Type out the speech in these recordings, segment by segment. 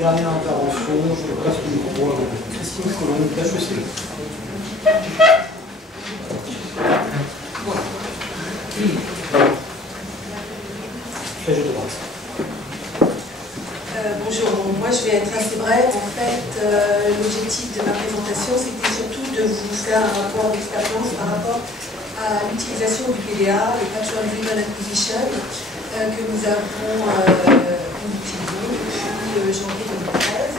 Dernière intervention, je passe le micro à Christine Colomb, d'HEC. Bonjour, moi je vais être assez brève. En fait, l'objectif de ma présentation, c'était surtout de vous faire un rapport d'expérience par rapport à l'utilisation du PDA, le Pattern Driven Acquisition, que nous avons utilisé depuis janvier 2013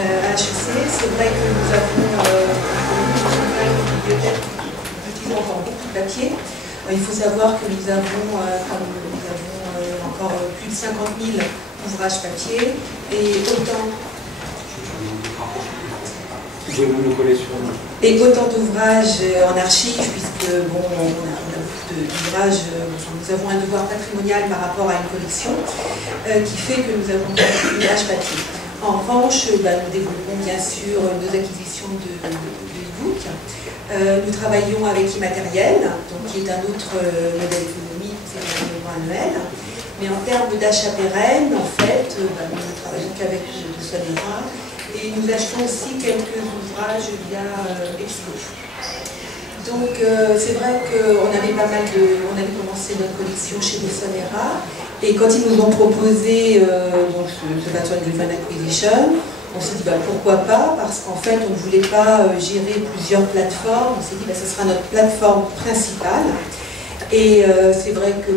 à HEC. C'est vrai que nous avons une bibliothèque qui utilise encore beaucoup de papier. Il faut savoir que nous avons encore plus de 50 000 ouvrages papier et autant d'ouvrages en archives, puisque bon, on a beaucoup d'ouvrages, nous avons un devoir patrimonial par rapport à une collection qui fait que nous avons beaucoup d'ouvrages papier. En revanche, nous développons bien sûr nos acquisitions de e-book. Nous travaillons avec Immatériel, qui est un autre modèle économique, c'est un abonnement annuel. Mais en termes d'achat pérenne, en fait, nous ne travaillons qu'avec Sonera et nous achetons aussi quelques ouvrages via Expo. Donc c'est vrai qu'on avait on avait commencé notre collection chez Sonera et quand ils nous ont proposé ce Pattern Driven Acquisition, on s'est dit pourquoi pas, parce qu'en fait on ne voulait pas gérer plusieurs plateformes. On s'est dit ce sera notre plateforme principale. Et c'est vrai que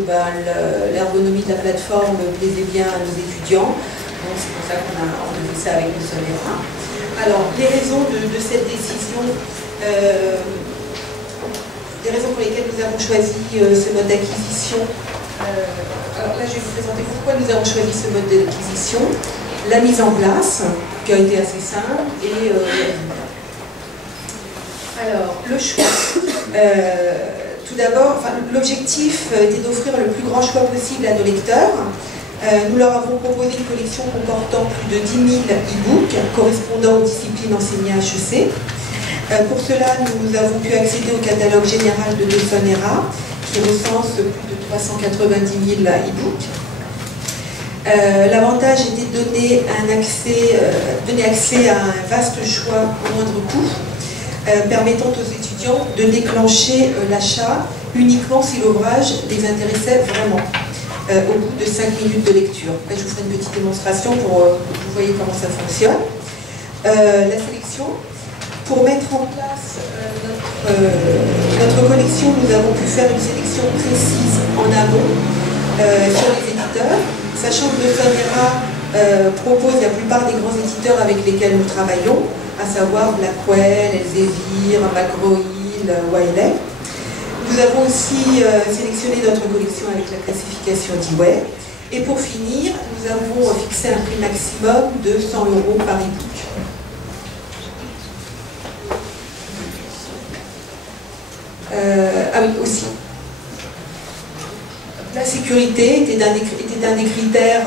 l'ergonomie de la plateforme plaisait bien à nos étudiants. Donc c'est pour ça qu'on a fait ça avec le Sonera. Alors les raisons de cette décision, les raisons pour lesquelles nous avons choisi ce mode d'acquisition. Alors là je vais vous présenter pourquoi nous avons choisi ce mode d'acquisition. La mise en place, qui a été assez simple, et alors, le choix. Tout d'abord, l'objectif était d'offrir le plus grand choix possible à nos lecteurs. Nous leur avons proposé une collection comportant plus de 10 000 e-books correspondant aux disciplines enseignées à HEC. Pour cela, nous avons pu accéder au catalogue général de Sonera, qui recense plus de 390 000 e-books. L'avantage était de donner accès à un vaste choix au moindre coût, permettant aux étudiants de déclencher l'achat uniquement si l'ouvrage les intéressait vraiment, au bout de 5 minutes de lecture. Là, je vous ferai une petite démonstration pour que vous voyez comment ça fonctionne. La sélection. Pour mettre en place notre collection, nous avons pu faire une sélection précise en amont sur les éditeurs, sachant que Sonera propose la plupart des grands éditeurs avec lesquels nous travaillons, à savoir Blackwell, Elsevier, McGraw-Hill, Wiley. Nous avons aussi sélectionné notre collection avec la classification Dewey. Et pour finir, nous avons fixé un prix maximum de 100 € par e-book. Ah oui, aussi. La sécurité était un des critères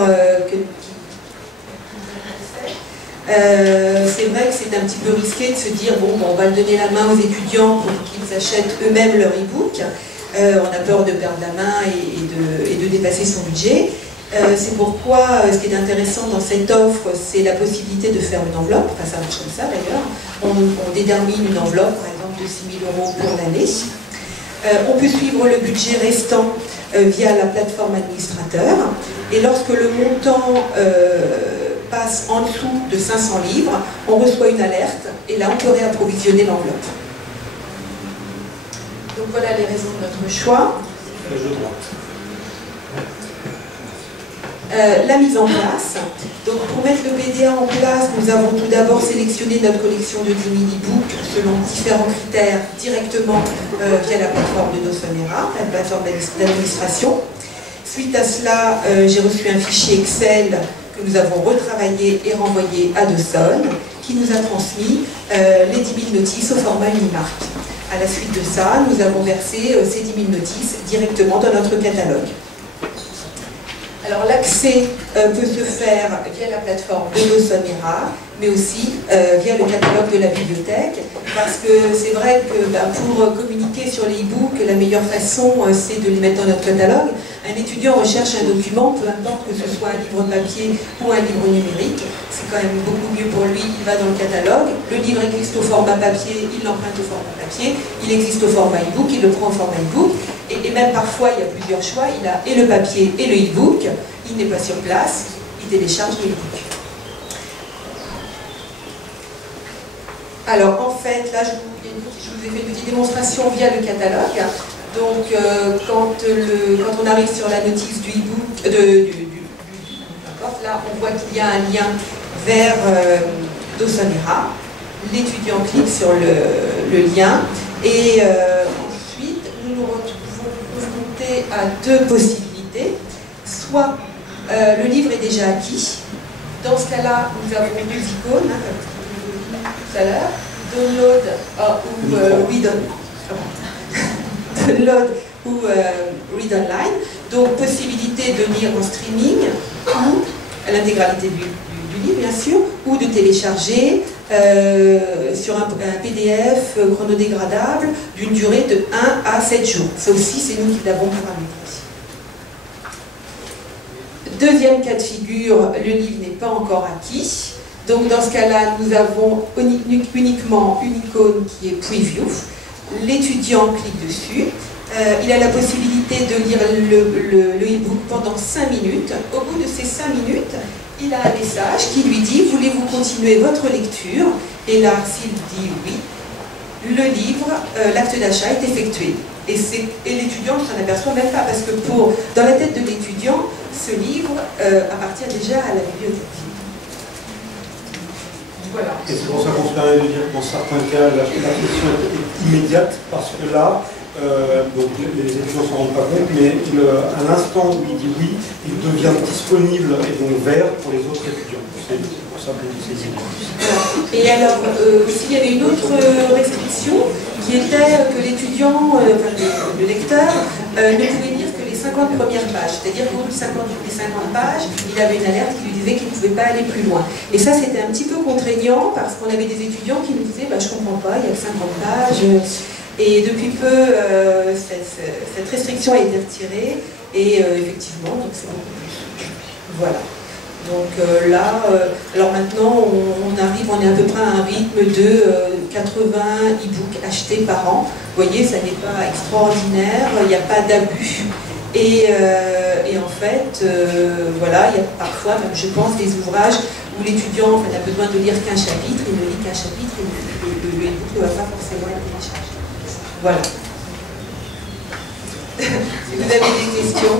c'est vrai que c'est un petit peu risqué de se dire on va le donner la main aux étudiants pour qu'ils achètent eux-mêmes leur e-book. On a peur de perdre la main et de dépasser son budget. C'est pourquoi ce qui est intéressant dans cette offre, c'est la possibilité de faire une enveloppe. Enfin, ça marche comme ça d'ailleurs. On détermine une enveloppe, par exemple, de 6 000 € pour l'année. On peut suivre le budget restant via la plateforme administrateur. Et lorsque le montant passe en dessous de 500 livres, on reçoit une alerte et là on peut réapprovisionner l'enveloppe. Donc voilà les raisons de notre choix. La mise en place. Donc pour mettre le PDA en place, nous avons tout d'abord sélectionné notre collection de 10 000 e-books selon différents critères directement via la plateforme de Sonera, la plateforme d'administration. Suite à cela, j'ai reçu un fichier Excel que nous avons retravaillé et renvoyé à Son, qui nous a transmis les 10 000 notices au format Unimark. À la suite de ça, nous avons versé ces 10 000 notices directement dans notre catalogue. Alors l'accès peut se faire via la plateforme de Sonera, mais aussi via le catalogue de la bibliothèque, parce que c'est vrai que pour communiquer communiquer sur les e-books, la meilleure façon, c'est de les mettre dans notre catalogue. Un étudiant recherche un document, peu importe que ce soit un livre papier ou un livre numérique, c'est quand même beaucoup mieux pour lui, il va dans le catalogue. Le livre existe au format papier, il l'emprunte au format papier, il existe au format e-book, il le prend au format e-book, et même parfois, il y a plusieurs choix, il a et le papier et le e-book, il n'est pas sur place, il télécharge le e-book. Alors en fait, là je vous ai fait une petite démonstration via le catalogue. Donc quand on arrive sur la notice du e-book, là on voit qu'il y a un lien vers Dawsonera. L'étudiant clique sur le lien et ensuite nous nous retrouvons confrontés à deux possibilités. Soit le livre est déjà acquis. Dans ce cas-là, nous avons deux icônes, comme tout à l'heure, download ou download ou read online. Donc possibilité de lire en streaming, ou l'intégralité du livre bien sûr, ou de télécharger sur un PDF chronodégradable d'une durée de 1 à 7 jours. Ça aussi, c'est nous qui l'avons paramétré. Deuxième cas de figure, le livre n'est pas encore acquis. Donc dans ce cas-là, nous avons uniquement une icône qui est Preview. L'étudiant clique dessus. Il a la possibilité de lire le e-book pendant 5 minutes. Au bout de ces 5 minutes, il a un message qui lui dit « Voulez-vous continuer votre lecture ?» Et là, s'il dit « Oui », le livre, l'acte d'achat est effectué. Et l'étudiant ne s'en aperçoit même pas, parce que dans la tête de l'étudiant, ce livre appartient déjà à la bibliothèque. Voilà. Et c'est pour ça qu'on se permet de dire que dans certains cas, la pression est immédiate, parce que là, donc les étudiants ne s'en rendent pas compte, mais à l'instant où il dit oui, il devient disponible et donc vert pour les autres étudiants. C'est pour ça qu'on dit c'est Et alors, s'il y avait une autre restriction, qui était que l'étudiant, le lecteur, ne pouvait lire que les 50 premières pages. C'est-à-dire qu'au bout des 50 pages, il avait une alerte qui lui disait qu'il ne pouvait pas aller plus loin. Et ça, c'était un petit peu contraignant, parce qu'on avait des étudiants qui nous disaient « je ne comprends pas, il y a que 50 pages ». Et depuis peu, cette restriction a été retirée, et effectivement, donc c'est beaucoup plus. Voilà. Donc là, alors maintenant, on est à peu près à un rythme de 80 e-books achetés par an. Vous voyez, ça n'est pas extraordinaire, il n'y a pas d'abus. Et en fait, voilà, il y a parfois, même je pense, des ouvrages où l'étudiant a besoin de lire qu'un chapitre, il ne lit qu'un chapitre, et le e-book ne va pas forcément être téléchargé. Voilà. Si vous avez des questions.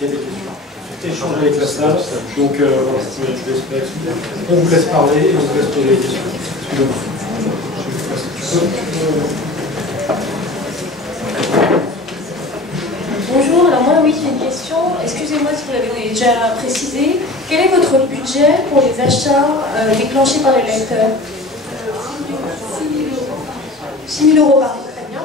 Il y a des questions. Échanger avec la salle. Donc, voilà, on vous laisse parler et on vous laisse poser les questions. Bonjour, alors moi oui j'ai une question, excusez-moi si vous l'avez déjà précisé, quel est votre budget pour les achats déclenchés par les lecteurs? 6 000 € par an, très bien.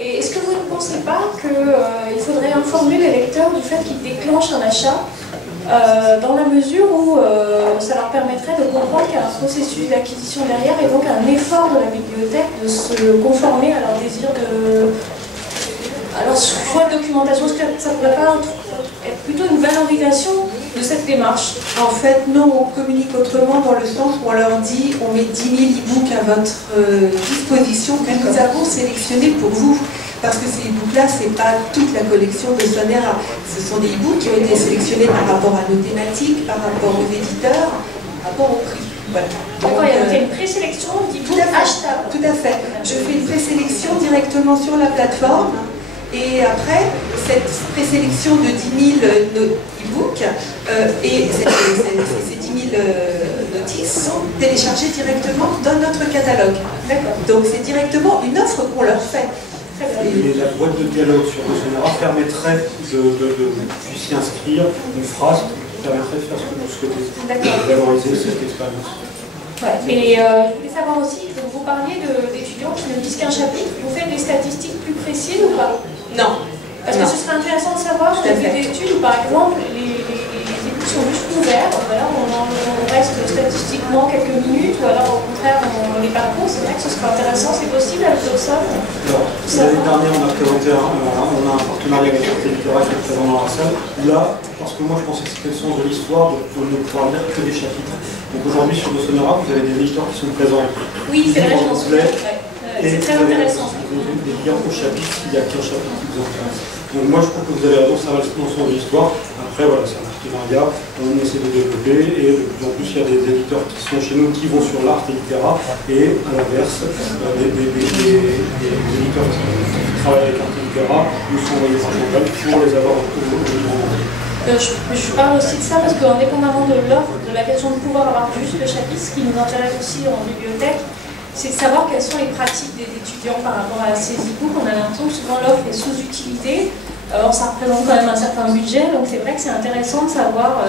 Et est-ce que vous ne pensez pas qu'il faudrait informer les lecteurs du fait qu'ils déclenchent un achat dans la mesure où ça leur permettrait de comprendre qu'il y a un processus d'acquisition derrière et donc un effort de la bibliothèque de se conformer à leur désir de... Alors, choix de documentation, est-ce que ça ne pourrait pas être plutôt une valorisation de cette démarche? En fait, non, on communique autrement dans le sens où on leur dit on met 10 000 e-books à votre disposition que nous avons sélectionnés pour vous. Parce que ces e-books-là, ce n'est pas toute la collection de Dawsonera. Ce sont des e-books qui ont été sélectionnés par rapport à nos thématiques, par rapport aux éditeurs, par rapport au prix. Voilà. D'accord, il y a une présélection d'e-books achetables. Tout à fait. Je fais une présélection directement sur la plateforme. Et après, cette présélection de 10 000 e-books et ces 10 000 notices sont téléchargées directement dans notre catalogue. Donc c'est directement une offre qu'on leur fait. Et la boîte de dialogue sur Dawsonera permettrait de s'y inscrire une phrase qui permettrait de faire ce que vous souhaitez, de valoriser cette expérience. Ouais. Et je voulais savoir aussi, vous parliez d'étudiants qui ne lisent qu'un chapitre, vous faites des statistiques plus précises ou pas? Non. Parce que ce serait intéressant de savoir, vous avez des études où par exemple les ouvert, voilà, on reste statistiquement quelques minutes, ou alors au contraire on les parcourt. C'est vrai que ce serait intéressant, c'est possible avec Doxon? L'année dernière, on a présenté on a un partenariat avec Artelitera qui est présent dans la salle. Là, parce que moi je pensais que c'était le sens de l'histoire de ne pouvoir lire que des chapitres. Donc aujourd'hui sur le Sonora, vous avez des éditeurs qui sont présents. Oui, c'est vrai, je m'en souviens. C'est très intéressant. Des liens au chapitre s'il n'y a qu'un chapitre qui vous intéresse. Donc moi je trouve que vous avez raison, ça reste le sens de l'histoire. Après voilà, c'est un partenariat, on essaie de développer et de plus en plus il y a des éditeurs qui sont chez nous qui vont sur l'art et littéra et à l'inverse, des éditeurs qui travaillent avec art et littéra nous sont envoyés par Chantal pour les avoir au niveau. Je parle aussi de ça parce qu'indépendamment de l'offre, de la question de pouvoir avoir juste le chapitre, ce qui nous intéresse aussi en bibliothèque, c'est de savoir quelles sont les pratiques des étudiants par rapport à ces e-books. On a l'impression que souvent l'offre est sous-utilisée. Alors ça représente quand même un certain budget, donc c'est vrai que c'est intéressant de savoir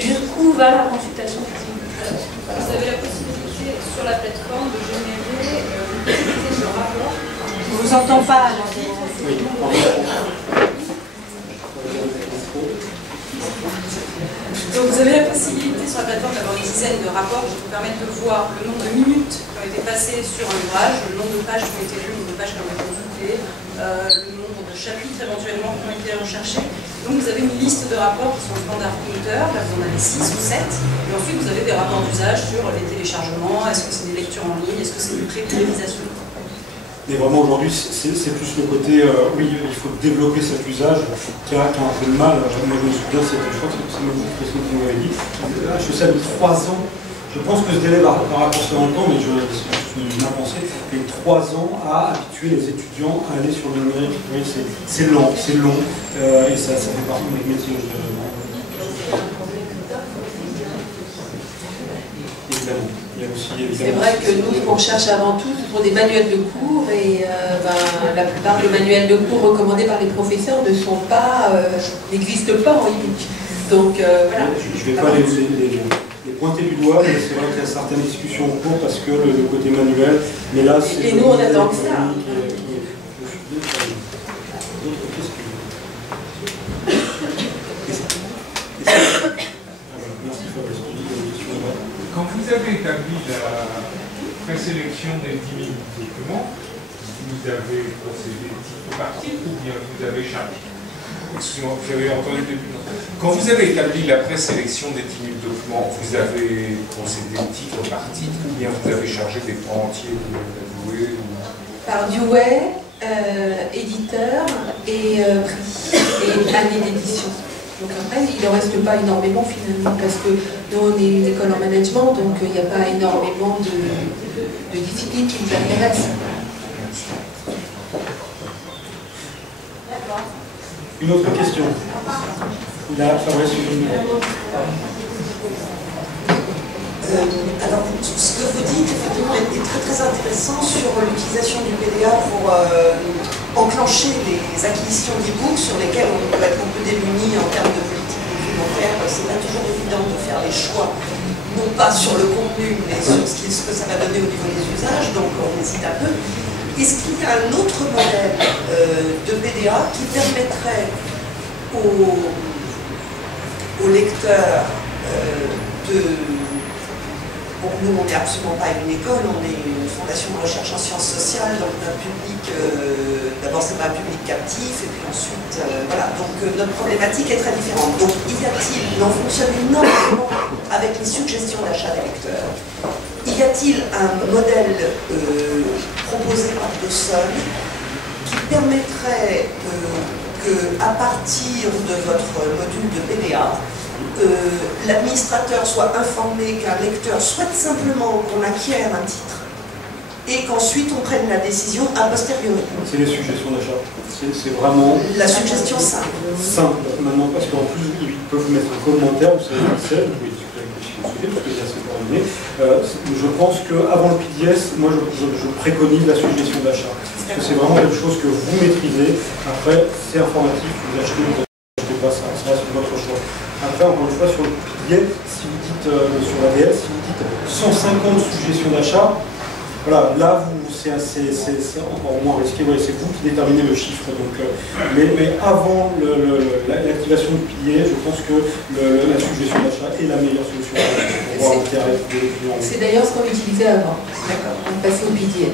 jusqu'où va la consultation des e-books. Vous avez la possibilité sur la plateforme de générer une rapport. On ne vous entend pas. Oui. Donc vous avez la possibilité sur la plateforme d'avoir une dizaine de rapports qui vous permettent de voir le nombre de minutes qui ont été passées sur un ouvrage, le nombre de pages qui ont été lues, le nombre de pages qui ont été consultées, le nombre de chapitres éventuellement qui ont été recherchés. Donc vous avez une liste de rapports qui sont standard auteur, là vous en avez 6 ou 7, et ensuite vous avez des rapports d'usage sur les téléchargements, est-ce que c'est des lectures en ligne, est-ce que c'est une pré-réalisation. Mais vraiment aujourd'hui, c'est plus le côté, oui, il faut développer cet usage qui a un peu de mal. Moi je me souviens, je crois que c'est ce que vous m'avez dit, je sais, à 3 ans, je pense que ce délai va raccourcir dans le temps, mais je suis pensé, mais 3 ans à habituer les étudiants à aller sur le numérique. Oui, c'est lent, c'est long, et ça fait partie de notre métier, je dirais. Évidemment. C'est vrai que nous, ce qu'on cherche avant tout, ce sont des manuels de cours et la plupart des manuels de cours recommandés par les professeurs n'existent pas en e-book. Donc voilà. Je ne vais pas les pointer du doigt, mais c'est vrai qu'il y a certaines discussions en cours parce que le côté manuel, mais là c'est... Et nous on attend que ça. Quand vous avez établi la présélection des 10 000 documents, vous avez procédé titre par titre ou bien vous avez chargé? Excusez-moi, vous avez entendu le début. Quand vous avez établi la présélection des 10 000 documents, vous avez procédé titre par titre ou bien vous avez chargé des pans entiers de Dewey ou... Par Dewey, éditeur et prix et année d'édition. Donc après, il ne reste pas énormément finalement, parce que nous on est une école en management, donc il n'y a pas énormément de disciplines qui nous intéressent. Une autre question. Là, Fabrice, alors, ce que vous dites, effectivement, est très très intéressant sur l'utilisation du PDA pour enclencher les acquisitions d'e-books sur lesquelles on peut être un peu démuni en termes de politique documentaire. C'est pas toujours évident de faire les choix, non pas sur le contenu, mais sur ce que ça va donner au niveau des usages, donc on hésite un peu. Est-ce qu'il y a un autre modèle de PDA qui permettrait aux lecteurs de... Bon, nous, on n'est absolument pas une école, on est une fondation de recherche en sciences sociales, donc notre public, d'abord c'est pas un public captif, et puis ensuite, voilà, donc notre problématique est très différente. Donc, on fonctionne énormément avec les suggestions d'achat des lecteurs. Y a-t-il un modèle proposé par Doxon qui permettrait qu'à partir de votre module de PDA, l'administrateur soit informé qu'un lecteur souhaite simplement qu'on acquiert un titre et qu'ensuite on prenne la décision a posteriori? c'est les suggestions d'achat. C'est vraiment... La suggestion simple. Simple, maintenant, parce qu'en plus, ils peuvent mettre un commentaire, vous savez, Marcel, vous pouvez discuter avec le chiffre, parce que c'est assez coordonné. Je pense qu'avant le PDS, moi, je préconise la suggestion d'achat. Parce que c'est vraiment quelque chose que vous maîtrisez. Après, c'est informatif, vous achetez pas ça, ça reste votre choix. Après, encore une fois, sur le PDS, si vous dites, sur l'ADS, si vous dites 150 suggestions d'achat, voilà, là, c'est encore moins risqué, ouais, c'est vous qui déterminez le chiffre. Donc, mais avant l'activation du pilier, je pense que la suggestion d'achat est la meilleure solution pour voir l'intérêt de C'est d'ailleurs ce qu'on utilisait avant. D'accord. On passait au pilier.